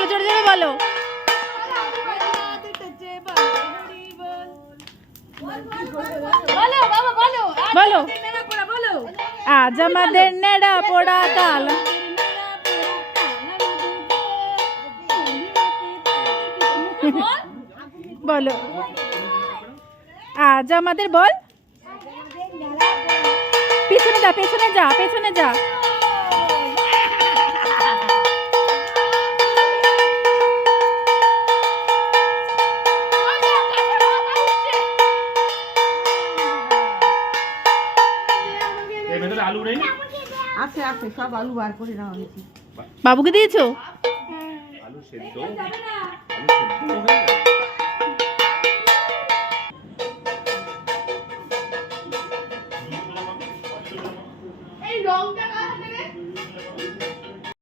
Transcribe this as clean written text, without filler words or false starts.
বলো, জোরে জোরে বলো। বলো, আজ আমাদের নেড়া পোড়া কাল। বলো, আজ আমাদের বল। পেছনে যা, পেছনে যা, পেছনে যা। আলু নেই? আছে আছে, সব আলু বার করে নেওয়া হয়েছে। বাবুকে দিয়েছো? আলু সেদ্ধ, আলু সেদ্ধ হয়ে গেছে। এই রংটা